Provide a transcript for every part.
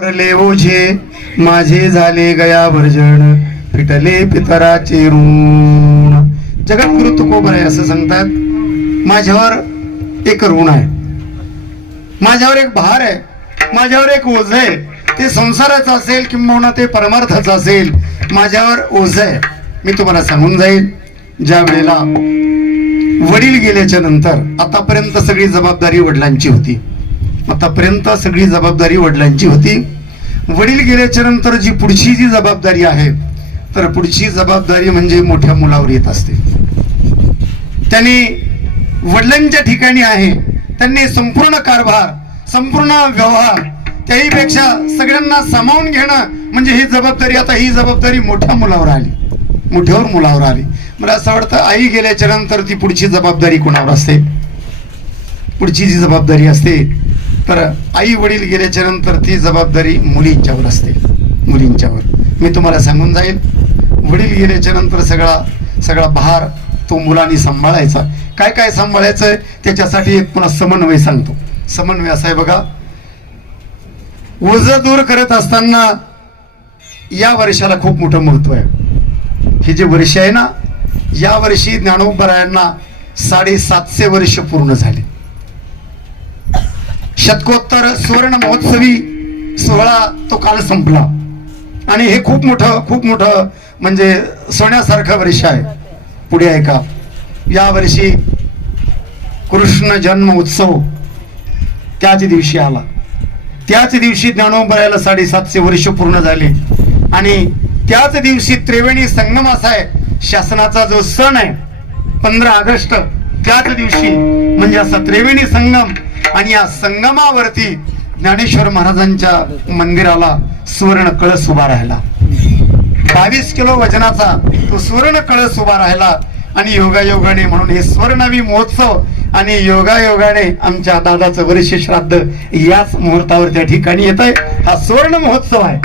करले ओझे माझे झाले गया भर्जन फिटले पितराचे ऋण. जगद्गुरु तुकोबर आहे असं सांगतात. माझ्यावर एक ऋण आहे. माझ्यावर एक भार आहे. माझ्यावर एक ओझ आहे. ते संसाराचं असेल किंबहुना ते परमार्थाचं असेल माझ्यावर ओझ आहे. मी तुम्हाला सांगून जाईल ज्या वेळेला वडील गेल्याच्यानंतर आतापर्यंत सगळी जबाबदारी वडिलांची होती. आतापर्यंत सगळी जबाबदारी वडिलांची होती. वडील गेल्याच्यानंतर जी पुढची जी जबाबदारी आहे तर पुढची जबाबदारी म्हणजे मोठ्या मुलावर येत असते. त्यांनी वडिलांच्या ठिकाणी आहे त्यांनी संपूर्ण कारभार संपूर्ण व्यवहार त्याहीपेक्षा सगळ्यांना सामावून घेणं म्हणजे ही जबाबदारी आता ही जबाबदारी मोठ्या मुलावर आली. मोठ्यावर मुलावर आली. मला असं वाटतं आई गेल्याच्यानंतर ती पुढची जबाबदारी कोणावर असते? पुढची जी जबाबदारी असते तर आई वडील गेल्याच्यानंतर ती जबाबदारी मुलींच्यावर असते. मुलींच्यावर. मी तुम्हाला सांगून जाईल वडील गेल्याच्यानंतर सगळा सगळा भार तो मुलांनी सांभाळायचा. काय काय सांभाळायचं त्याच्यासाठी एक पुन्हा समन्वय सांगतो. समन्वय असा आहे बघा. ओझ दूर करत असताना या वर्षाला खूप मोठं महत्त्व आहे. हे जे वर्ष आहे ना या वर्षी ज्ञानोबरायांना साडेसातशे वर्ष पूर्ण झाले. शतकोत्तर सुवर्ण महोत्सवी सोहळा तो काल संपला. आणि हे खूप मोठं खूप मोठं म्हणजे सोन्यासारखं वर्ष आहे. पुढे ऐका या वर्षी कृष्ण जन्म उत्सव त्याच दिवशी आला. त्याच दिवशी ज्ञानोबरायला साडेसातशे वर्ष पूर्ण झाले. आणि त्याच दिवशी त्रिवेणी संगम असा आहे शासनाचा जो सण आहे पंधरा ऑगस्ट त्याच दिवशी म्हणजे असा त्रिवेणी संगम आणि या संगमावरती ज्ञानेश्वर महाराजांच्या मंदिराला सुवर्ण कळस उभा राहिला. बावीस किलो वजनाचा तो सुवर्ण कळस उभा राहिला आणि योगायोगाने म्हणून हे स्वर्णवी महोत्सव आणि योगायोगाने आमच्या दादाचं वर्ष श्राद्ध याच मुहूर्तावर त्या ठिकाणी येत आहे. हा सुवर्ण महोत्सव आहे.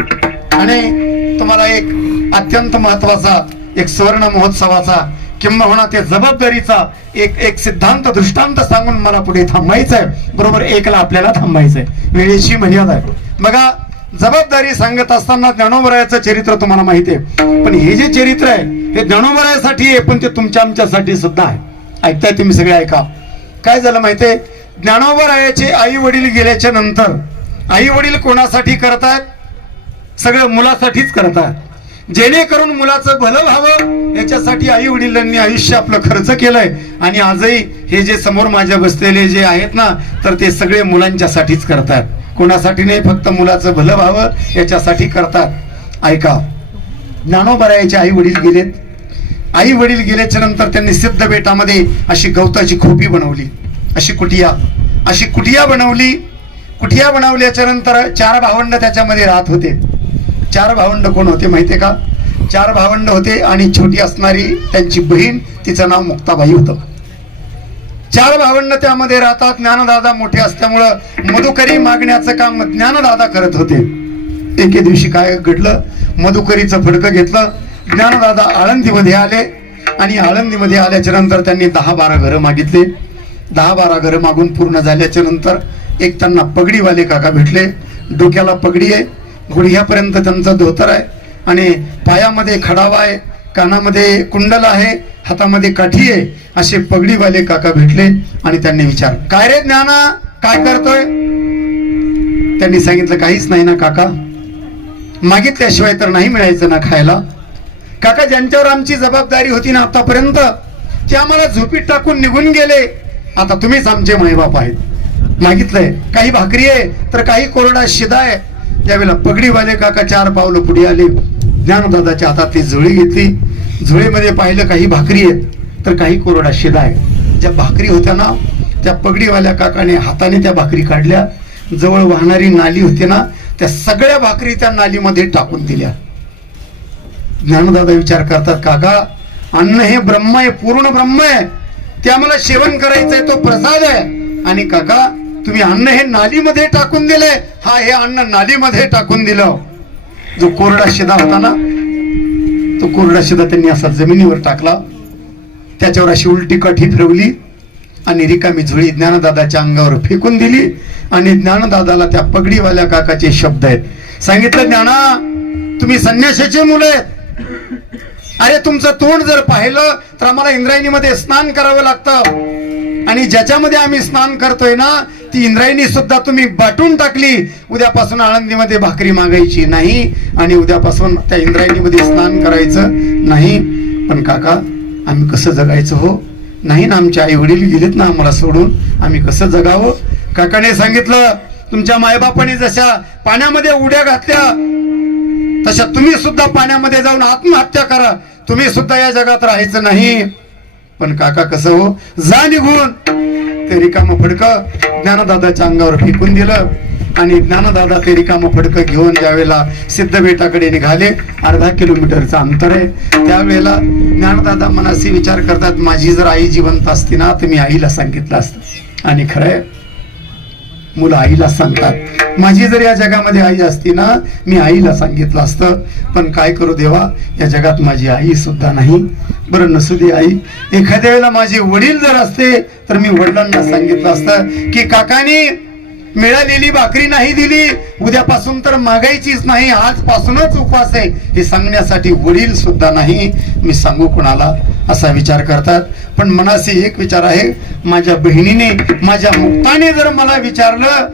आणि तुम्हाला एक अत्यंत महत्त्वाचा एक सुवर्ण महोत्सवाचा किंबहुना ते जबाबदारीचा एक एक सिद्धांत दृष्टांत सांगून मला पुढे थांबायचं आहे बरोबर एकला आपल्याला थांबायचं आहे वेळेची मर्यादा आहे. बघा जबाबदारी सांगत असताना ज्ञानोबरायाचं चरित्र तुम्हाला माहिती आहे. पण हे जे चरित्र आहे हे ज्ञानोबरायासाठी आहे पण ते तुमच्या आमच्यासाठी सुद्धा आहे. ऐकताय तुम्ही सगळे ऐका. काय झालं माहितीये? ज्ञानोबरायाचे आई वडील गेल्याच्यानंतर आई वडील कोणासाठी करतायत? सगळं मुलासाठीच करतात जेणेकरून मुलाचं भलं व्हावं. याच्यासाठी आई वडिलांनी आयुष्य आपलं खर्च केलंय. आणि आजही हे जे समोर माझ्या बसलेले जे आहेत ना तर ते सगळे मुलांच्यासाठीच करतात. कोणासाठी नाही फक्त मुलाचं भलं व्हावं याच्यासाठी करतात. ऐका. ज्ञानोबरायाचे आई वडील गेलेत. आई वडील गेल्याच्यानंतर त्यांनी सिद्ध बेटामध्ये अशी गवताची खोपी बनवली. अशी कुटिया. अशी कुटिया बनवली. कुटिया बनवल्याच्या नंतर चार भावंड त्याच्यामध्ये राहत होते. चार भावंड कोण होते माहितीये का? चार भावंड होते आणि छोटी असणारी त्यांची बहीण तिचं नाव मुक्ताबाई होतं. चार भावंड त्यामध्ये राहतात. ज्ञानदादा मोठे असल्यामुळं मधुकरी मागण्याचं काम ज्ञानदादा करत होते. एके दिवशी काय घडलं? मधुकरीचं फडकं घेतलं. ज्ञानदादा आळंदीमध्ये आले आणि आळंदीमध्ये आल्याच्यानंतर त्यांनी दहा बारा घरं मागितले. दहा बारा घरं मागून पूर्ण झाल्याच्यानंतर एक त्यांना पगडीवाले काका भेटले. डोक्याला पगडी आहे. गुडघ्यापर्यंत त्यांचं धोतर आहे. आणि पायामध्ये खडावा आहे कानामध्ये कुंडल आहे हातामध्ये काठी आहे असे पगडीवाले काका भेटले आणि त्यांनी विचार काय रे ज्ञाना काय करतोय? त्यांनी सांगितलं काहीच नाही ना काका. मागितल्याशिवाय तर नाही मिळायचं ना खायला. काका ज्यांच्यावर आमची जबाबदारी होती ना आतापर्यंत ते आम्हाला झोपीत टाकून निघून गेले. आता तुम्हीच आमचे माईबाप आहेत. मागितलंय काही भाकरी आहे तर काही कोरडा शिदा आहे. त्यावेळेला पगडीवाले काका चार पावलं पुढे आले. ज्ञानदादाच्या हातात ती झोळी घेतली. झुळीमध्ये पाहिलं काही भाकरी आहेत तर काही कोरडा शिदा आहे ज्या भाकरी होत्या ना त्या पगडीवाल्या काकाने हाताने त्या भाकरी काढल्या. जवळ वाहणारी नाली होती ना त्या सगळ्या भाकरी त्या नालीमध्ये टाकून दिल्या. ज्ञानदादा विचार करतात काका अन्न हे ब्रह्म आहे पूर्ण ब्रह्म आहे. ते आम्हाला सेवन करायचंय तो प्रसाद आहे. आणि काका तुम्ही अन्न हे नालीमध्ये टाकून दिलंय. हा हे अन्न नालीमध्ये टाकून दिलं. जो कोरडा शिदा होता ना तो कोरडा शिदा त्यांनी असा जमिनीवर टाकला. त्याच्यावर अशी उलटी काठी फिरवली आणि रिकामी झुळी ज्ञानदादाच्या अंगावर फेकून दिली. आणि ज्ञानदादाला त्या पगडीवाल्या काकाचे शब्द आहेत. सांगितलं ज्ञाना तुम्ही संन्याशाचे मुलं आहेत. अरे तुमचं तोंड जर पाहिलं तर आम्हाला इंद्रायणीमध्ये स्नान करावं लागतं. आणि ज्याच्यामध्ये आम्ही स्नान करतोय ना ती इंद्रायणी सुद्धा तुम्ही बाटून टाकली उद्यापासून आळंदीमध्ये भाकरी मागायची नाही आणि उद्यापासून त्या इंद्रायणीमध्ये स्नान करायचं नाही. पण काका आम्ही कसं जगायचं हो? नाही ना आमचे आई वडील गेलेत ना आम्हाला सोडून. आम्ही कसं जगावं? काकाने सांगितलं तुमच्या मायबापाने जशा पाण्यामध्ये उड्या घातल्या तशा तुम्ही सुद्धा पाण्यामध्ये जाऊन आत्महत्या करा. तुम्ही सुद्धा या जगात राहायचं नाही. पण काका कसं हो? जा निघून. ते रिकाम फडकं. ज्ञानदादाच्या अंगावर फेकून दिलं आणि ज्ञानदादा ते रिकामं फडकं घेऊन ज्यावेळेला सिद्धबेटाकडे निघाले अर्धा किलोमीटरचं अंतर आहे. त्यावेळेला ज्ञानदादा मनाशी विचार करतात माझी जर आई जिवंत असती ना तर मी आईला सांगितलं असतं. आणि खरंय मुलं आईला सांगतात माझी जर या जगामध्ये आई असती ना मी आईला सांगितलं असतं. पण काय करू देवा या जगात माझी आई सुद्धा नाही. बरं नसू दे आई एखाद्या वेळेला माझे वडील जर असते तर मी वडिलांना सांगितलं असतं की काकाने मिळालेली भाकरी नाही दिली. उद्यापासून तर मागायचीच नाही. आजपासूनच उपवास आहे. हे सांगण्यासाठी वडील सुद्धा नाही. मी सांगू कोणाला? असा विचार करतात. पण मनाशी एक विचार आहे. माझ्या बहिणीने माझ्या मुक्ताने जर मला विचारलं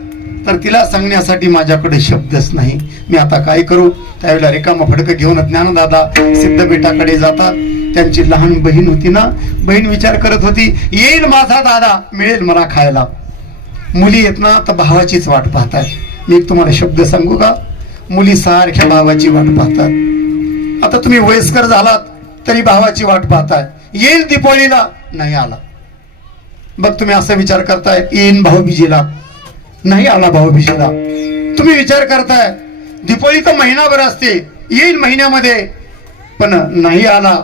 तर तिला सांगण्यासाठी माझ्याकडे शब्दच नाही. मी आता काय करू? त्यावेळेला रिकामा फडकं घेऊन ज्ञानदादा सिद्धपीठाकडे जातात. त्यांची लहान बहीण होती ना बहीण विचार करत होती येईल माझा दादा मिळेल मला खायला. मुली येत ना तर भावाचीच वाट पाहतात. मी तुम्हाला शब्द सांगू का? मुली सारख्या भावाची वाट पाहतात. आता तुम्ही वयस्कर झालात तरी भावाची वाट पाहताय. येईल दीपावलीला? नाही आला. बघ तुम्ही असा विचार करताय येईन भाऊबीजेला. नाही आला भाऊबीजेला तुम्ही विचार करताय दिपोळी तर महिनाभर असते येईल महिन्यामध्ये. पण नाही आला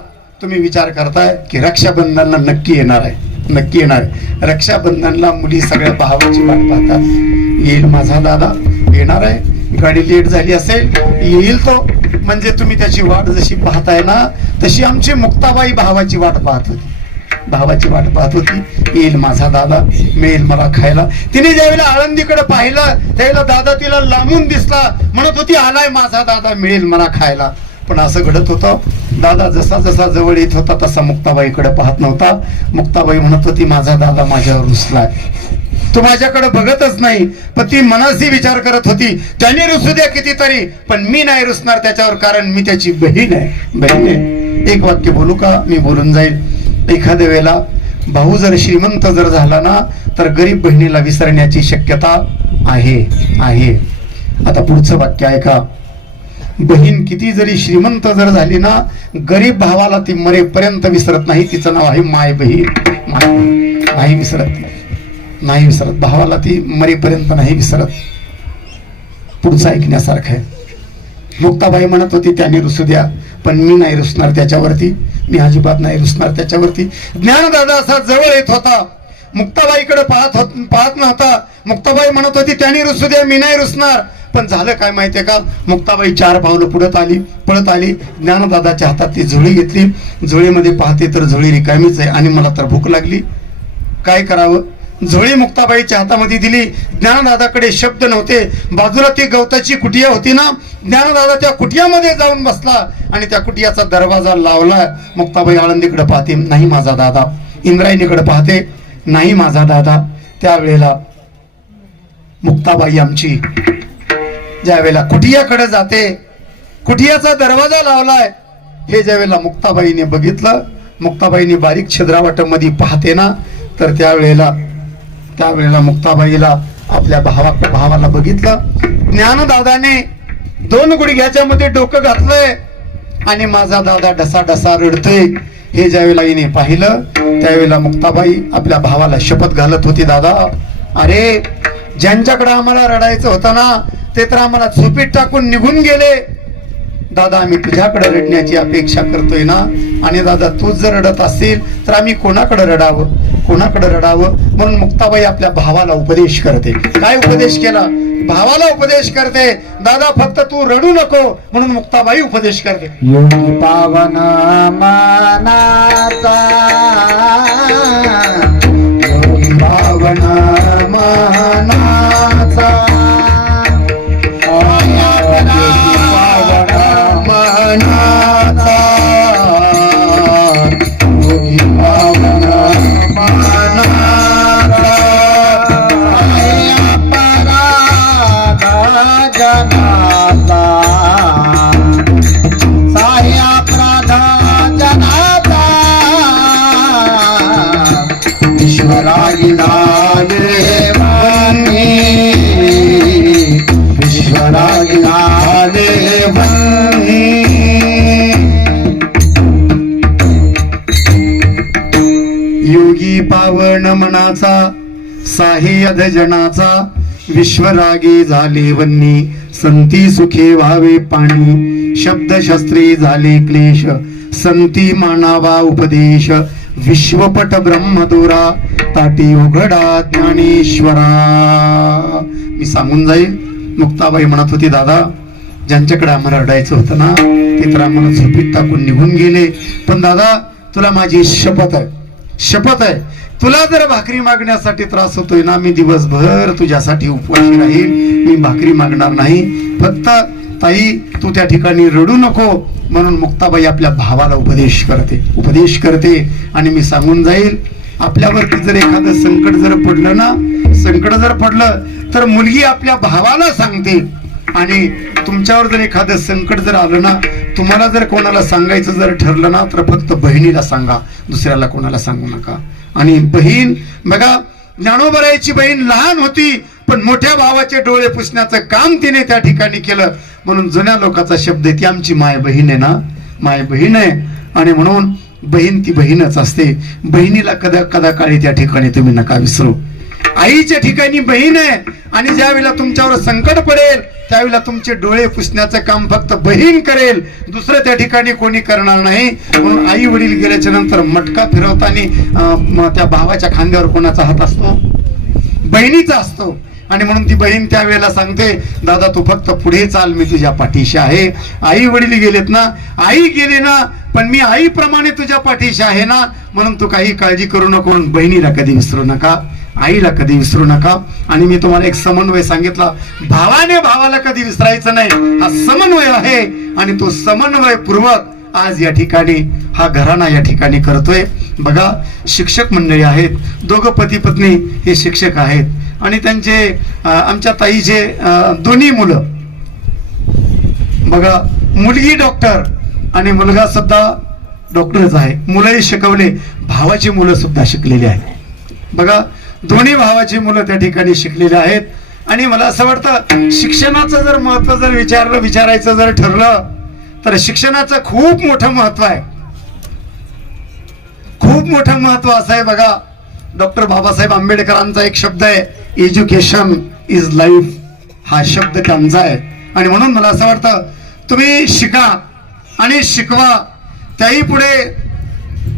तुम्ही विचार करताय की रक्षाबंधनला नक्की येणार आहे नक्की येणार आहे. रक्षाबंधनला मुली सगळ्या भावाची वाट पाहतात. येईल माझा दादा येणार आहे. गाडी लेट झाली असेल येईल तो. म्हणजे तुम्ही त्याची वाट जशी पाहताय ना तशी आमची मुक्ताबाई भावाची वाट पाहत होती भावाची वाट पाहत होती. येईल माझा दादा मिळेल मला खायला. तिने ज्यावेळेला आळंदीकडे पाहिलं त्यावेळेला दादा तिला लांबून दिसला. म्हणत होती आलाय माझा दादा मिळेल मला खायला. पण असं घडत होतं दादा जसा जसा जवळ येत होता तसा मुक्ताबाईकडे पाहत नव्हता. मुक्ताबाई म्हणत होती माझा दादा माझ्यावर रुसलाय. तो माझ्याकडे बघतच नाही. पण ती मनाशी विचार करत होती त्याने रुसू द्या कितीतरी पण मी नाही रुसणार त्याच्यावर कारण मी त्याची बहीण आहे. बहीण आहे. एक वाक्य बोलू का? मी बोलून जाईल. एखाद्या वेळेला भाऊ जर श्रीमंत जर झाला ना तर गरीब बहिणीला विसरण्याची शक्यता आहे आहे. आता पुढचं वाक्य ऐका. बहीण किती जरी श्रीमंत जर झाली ना गरीब भावाला ती मरेपर्यंत विसरत नाही. तिचं नाव आहे माय बहीण. माय नाही विसरत. नाही विसरत. भावाला ती मरेपर्यंत नाही विसरत. पुढचं ऐकण्यासारखं आहे. मुक्ताबाई म्हणत होती त्याने रुसू द्या. पण मी नाही रुसणार त्याच्यावरती. मी अजिबात नाही रुसणार त्याच्यावरती. ज्ञानदादा असा जवळ येत होता. मुक्ताबाईकडे पाहत होत पाहत नव्हता. मुक्ताबाई म्हणत होती त्याने रुसू द्या मी नाही रुसणार. पण झालं काय माहितीये का? मुक्ताबाई चार पावलं पुढत आली पळत आली. ज्ञानदादाच्या हातात ती झोळी घेतली. झोळीमध्ये पाहते तर झोळी रिकामीच आहे आणि मला तर भूक लागली. काय करावं? झोळी मुक्ताबाईच्या हातामध्ये दिली. ज्ञानदादाकडे शब्द नव्हते. बाजूला ती गवताची कुटिया होती ना ज्ञानदादा त्या कुटियामध्ये जाऊन बसला आणि त्या कुटियाचा दरवाजा लावला. मुक्ताबाई आळंदीकडे पाहते नाही माझा दादा. इंद्रायणीकडे पाहते नाही माझा दादा. त्यावेळेला मुक्ताबाई आमची ज्या वेळेला कुटियाकडे जाते कुटियाचा दरवाजा लावलाय हे ज्या वेळेला मुक्ताबाईने बघितलं मुक्ताबाईने बारीक छिद्रावाटामध्ये पाहते ना तर त्यावेळेला त्यावेळेला मुक्ताबाईला आपल्या भावा भावाला बघितलं. ज्ञानदादाने दोन गुडघ्याच्या मध्ये डोकं घातलंय. आणि माझा दादा डसा डसा रडतोय. हे ज्यावेळेला हिने पाहिलं त्यावेळेला मुक्ताबाई आपल्या भावाला शपथ घालत होती दादा अरे ज्यांच्याकडे आम्हाला रडायचं होतं ना ते तर आम्हाला झोपीत टाकून निघून गेले. दादा आम्ही तुझ्याकडे रडण्याची अपेक्षा करतोय ना. आणि दादा तूच जर रडत असेल तर आम्ही कोणाकडे रडावं? कोणाकडे रडावं? म्हणून मुक्ताबाई आपल्या भावाला उपदेश करते. काय उपदेश केला? भावाला उपदेश करते. दादा फक्त तू रडू नको. म्हणून मुक्ताबाई उपदेश करते. पावन मानाचा योगी पावन मनाचा साही जनाचा विश्वरागी झाले वन्नी. संती सुखे व्हावे पाणी. शब्दशास्त्री झाले क्लेश. संती मानावा उपदेश. विश्वपट ब्रह्मदोरा ताटी उघडा ज्ञानेश्वरा. मी सांगून जाईल मुक्ताबाई म्हणत होती दादा ज्यांच्याकडे आम्हाला रडायचं होतं ना ते तर आम्हाला झोपीत टाकून निघून गेले. पण दादा तुला माझी शपथ आहे शपथ आहे. तुला जर भाकरी मागण्यासाठी त्रास होतोय ना मी दिवसभर तुझ्यासाठी उपवाशी राहील मी भाकरी मागणार नाही. फक्त ताई तू त्या ठिकाणी रडू नको. म्हणून मुक्ताबाई आपल्या भावाला उपदेश करते. उपदेश करते आणि मी सांगून जाईल आपल्यावरती जर एखादं संकट जर पडलं ना संकट जर पडलं तर मुलगी आपल्या भावाला सांगते. आणि तुमच्यावर जर एखादं संकट जर आलं ना तुम्हाला जर कोणाला सांगायचं जर ठरलं ना तर फक्त बहिणीला सांगा दुसऱ्याला कोणाला सांगू नका. आणि बहीण बघा ज्ञानोबरायची बहीण लहान होती पण मोठ्या भावाचे डोळे पुसण्याचं काम तिने त्या ठिकाणी केलं. म्हणून जुन्या लोकांचा शब्द आहे ती आमची माय बहीण आहे ना? माय बहीण आहे. आणि म्हणून बहीण ती बहीणच असते. बहिणीला कदा कदा काळी त्या ठिकाणी तुम्ही नका विसरू. आईच्या ठिकाणी बहीण आहे. आणि ज्या वेळेला तुमच्यावर संकट पडेल त्यावेळेला तुमचे डोळे पुसण्याचं काम फक्त बहीण करेल. दुसरं त्या ठिकाणी कोणी करणार नाही. म्हणून आई वडील गेल्याच्यानंतर मटका फिरवताना त्या भावाच्या खांद्यावर कोणाचा हात असतो? बहिणीचा असतो. आणि म्हणून ती बहीण त्यावेळेला सांगते दादा तू फक्त पुढे चाल मी तुझ्या पाठीशी आहे. आई वडील गेलेत ना आई गेली ना पण मी आईप्रमाणे तुझ्या पाठीशी आहे ना म्हणून तू काही काळजी करू नको म्हणून बहिणीला कधी विसरू नका आईला कधी विसरू नका. आणि मी तुम्हाला एक समन्वय सांगितला भावाने भावाला कधी विसरायचं नाही. हा समन्वय आहे आणि तो समन्वय पूर्वक आज या ठिकाणी हा घराणा या ठिकाणी करतोय. बघा शिक्षक मंडळी आहेत दोघं पती पत्नी हे शिक्षक आहेत. आणि त्यांचे आमच्या ताईचे दोन्ही मुलं. बघा मुलगी डॉक्टर आणि मुलगा सुद्धा डॉक्टरच आहे. मुलंही शिकवले भावाची मुलं सुद्धा शिकलेली आहेत. बघा दोन्ही भावाची मुलं त्या ठिकाणी शिकलेली आहेत. आणि मला असं वाटतं शिक्षणाचं जर महत्त्व जर विचारलं विचारायचं जर ठरलं तर शिक्षणाचं खूप मोठं महत्त्व आहे. खूप मोठं महत्त्व असं आहे बघा. डॉक्टर बाबासाहेब आंबेडकरांचा एक शब्द आहे. एज्युकेशन इज लाईफ हा शब्द त्यांचा आहे. आणि म्हणून मला असं वाटतं तुम्ही शिका आणि शिकवा. त्याही पुढे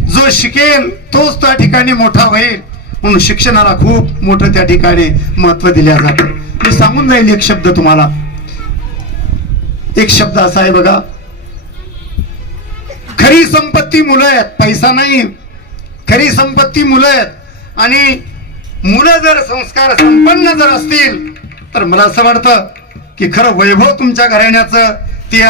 जो शिकेल तोच त्या ठिकाणी मोठा होईल. म्हणून शिक्षणाला खूप मोठं त्या ठिकाणी महत्त्व दिल्या जातं. मी सांगून जाईल एक शब्द तुम्हाला. एक शब्द असा आहे बघा. खरी संपत्ती मुलं आहेत. पैसा नाही. खरी संपत्ती मुलं आहेत. आणि मुलं जर संस्कार संपन्न जर असतील तर मला असं वाटतं की खरं वैभव तुमच्या घराण्याचं ते आहे.